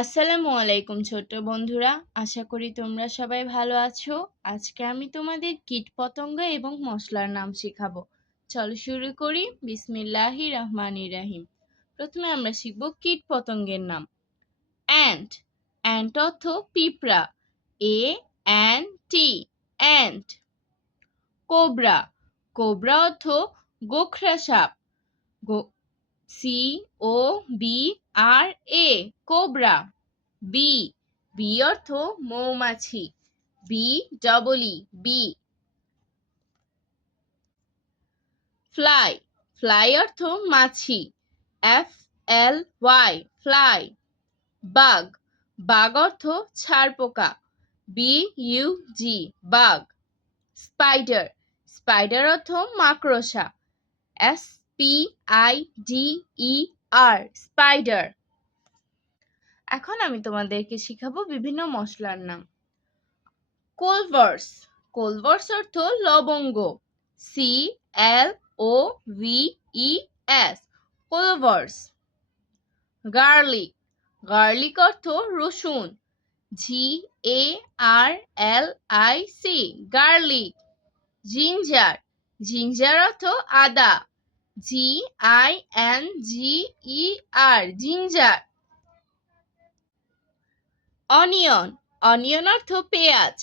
আসসালামু আলাইকুম ছোট্ট বন্ধুরা, আশা করি তোমরা সবাই ভালো আছো। আজকে আমি তোমাদের কীটপতঙ্গ এবং মশলার নাম শেখাবো। চলো শুরু করি। বিসমিল্লাহির রহমানির রহিম। প্রথমে আমরা শিখব কীটপতঙ্গের নাম। অ্যান্ট। অ্যান্ট অর্থ পিঁপড়া। ANT ant. কোবরা। কোবরা অর্থ গোখরা সাপ। COBRA cobra. বি। বি অর্থ মৌমাছি। BEE fly. ফ্লাই অর্থ মাছি। FLY fly. বাগ। বাগ অর্থ ছারপোকা। BUG bug. স্পাইডার। স্পাইডার অর্থ মাকড়সা। SPIDER spider. এখন আমি তোমাদেরকে শিখাবো বিভিন্ন মশলার নাম। কোলভার্স। কোলভার্স অর্থ লবঙ্গ। CLOVES কোলভার্স। গার্লিক। গার্লিক অর্থ রসুন। GARLIC garlic. জিঞ্জার। জিঞ্জার অর্থ আদা। GINGER ginger. অনিয়ন। অনিয়ন অর্থ পেঁয়াজ।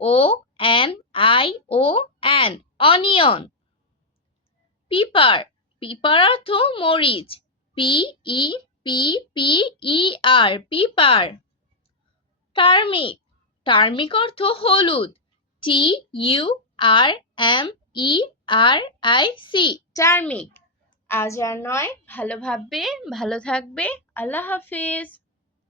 ONION onion. পিপার। পিপার অর্থ মরিচ। PEPPER pepper. টার্মিক। টার্মিক অর্থ হলুদ। TURMERIC টার্মিক। আজ আর নয়, ভালো ভাববে, ভালো থাকবে। আল্লাহ হাফেজ।